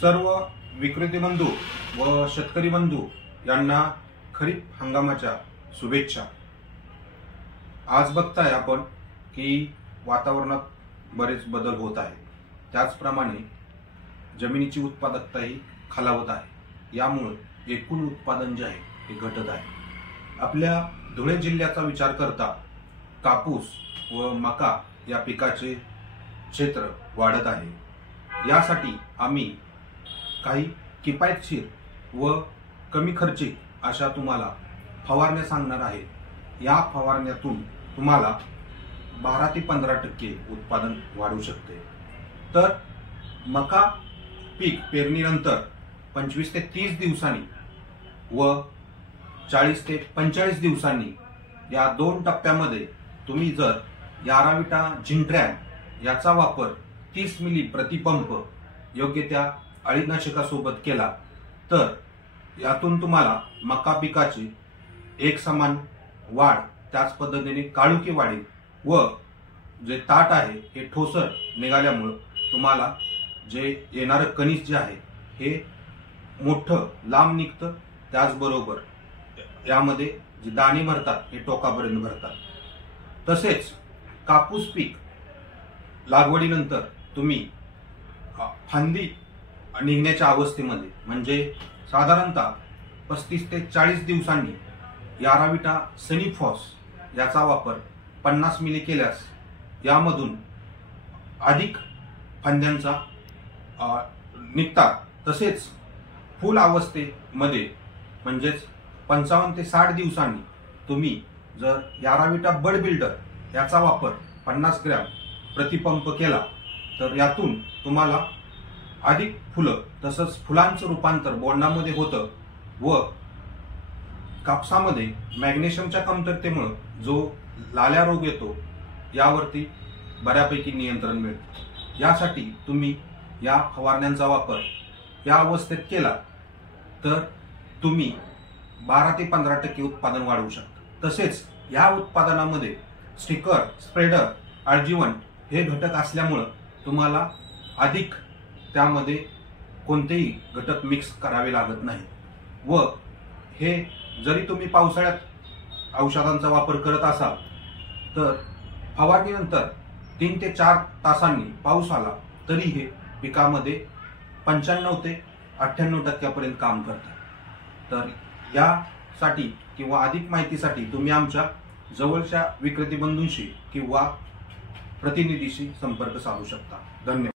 सर्व विक्रेते बंधू व शेतकरी बंधू यांना खरीप हंगामाच्या शुभेच्छा। आज बघताय आपण की वातावरणात बरेच बदल होत आहे, त्याचप्रमाणे जमिनीची उत्पादकताही खालावत आहे। यामुळे एकूण उत्पादन जे आहे हे घटत आहे। आपल्या धुळे जिल्ह्याचा विचार करता कापूस व मका या पिकाचे क्षेत्र वाढत आहे। यासाठी आम्ही काही किफायतशीर व कमी खर्चिक अशा तुम्हाला फवारण्या सांगणार आहे। या फवारण्यातून तुम्हाला 12 ते 15% उत्पादन वाढू शकते। तर मका पीक पेरणीनंतर 25 ते 30 दिवसांनी व 40 ते 45 दिवसांनी या दोन टप्प्यामध्ये तुम्ही जर याराविटा झिंट्रॅम याचा वापर 30 मिली प्रतिपंप योग्य त्या अळीनाशकासोबत केला तर यातून तुम्हाला मका पिकाची एक समान वाढ, त्याच पद्धतीने काळुकी वाढेल व जे ताट आहे हे ठोसर निघाल्यामुळे तुम्हाला जे येणारे कणीस जे आहे हे मोठं लांब निघतं। त्याचबरोबर यामध्ये जे दाणे भरतात हे टोकापर्यंत भरतात। तसेच कापूस पीक लागवडीनंतर तुम्ही फांदी निघण्याच्या अवस्थेमध्ये म्हणजे साधारणतः 35 ते 40 दिवसांनी याराविटा सनीफॉस याचा वापर 50 मिली केल्यास यामधून अधिक फांद्यांचा निघतात। तसेच फुल अवस्थेमध्ये म्हणजेच 55 ते 60 दिवसांनी तुम्ही जर याराविटा बड बिल्डर याचा वापर 50 ग्रॅम प्रतिपंप केला तर यातून तुम्हाला अधिक फुलं तसंच फुलांचं रूपांतर बोंडामध्ये होतं व कापसामध्ये मॅग्नेशियमच्या कमतरतेमुळे जो लाल्या रोग येतो यावरती बऱ्यापैकी नियंत्रण मिळते। यासाठी तुम्ही या फवारण्यांचा वापर या अवस्थेत केला तर तुम्ही 12 ते 15% उत्पादन वाढवू शकता। तसेच या उत्पादनामध्ये स्टिकर, स्प्रेडर, आळजीवन हे घटक असल्यामुळे तुम्हाला अधिक त्यामध्ये कोणतेही घटक मिक्स करावे लागत नाही व हे जरी तुम्ही पावसाळ्यात औषधांचा वापर करत असाल तर फवारणीनंतर 3 ते 4 तासांनी पाऊस आला तरी हे पिकामध्ये 95 ते 98% पर्यंत काम करते। तर यासाठी किंवा अधिक माहितीसाठी तुम्ही आमच्या जवळच्या विक्रेते बंधूंशी किंवा प्रतिनिधीशी संपर्क साधू शकता। धन्यवाद।